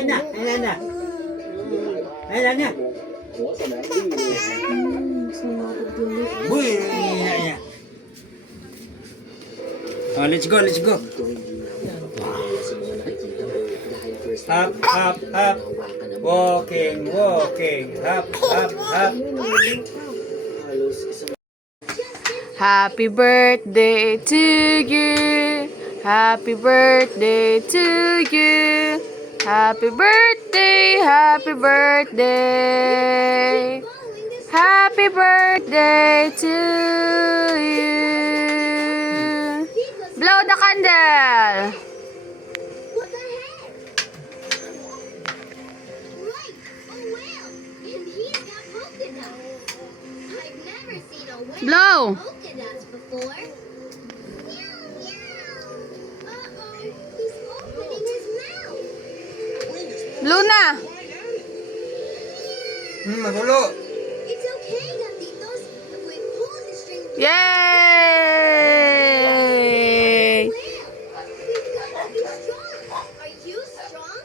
Ayan na, ayan na. Ayan na. Uy, ayan. Oh, let's go, let's go. Hop, hop, hop. Walking, walking. Hop, hop, hop. Happy birthday to you. Happy birthday to you. Happy birthday, happy birthday. Happy birthday to you. Blow the candle. What the heck? Right, a whale. And he's got polka dots. I've never seen a whale Blow. with polka dots before. Meow, meow. Uh-oh, he's opening his mouth. Blow na. Magulo. It's okay, gatitos. If we pull the string Yay! whale, we've got to be strong. Are you strong?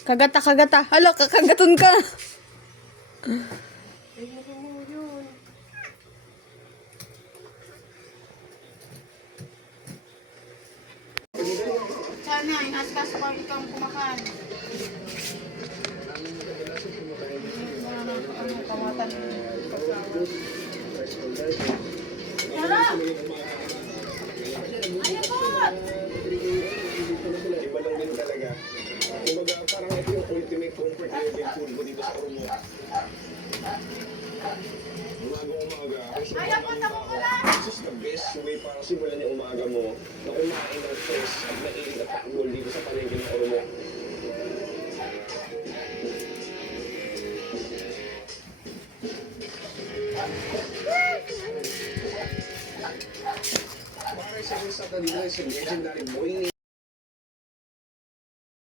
Kagata, kagata. Hala, kakagaton ka. Sana, inaskas pa ikaw kumakain. Tara! Ayaw po! Iba lang din talaga. Kumbaga, parang ito yung ultimate comfort level food ko dito sa Oromo. Umaga-umaga, kasi this is the best way para simulan yung umaga mo na kumain ng fresh at mainit at takbol dito sa palengke ng Oromo. Para sa isa dito sa legendary boiling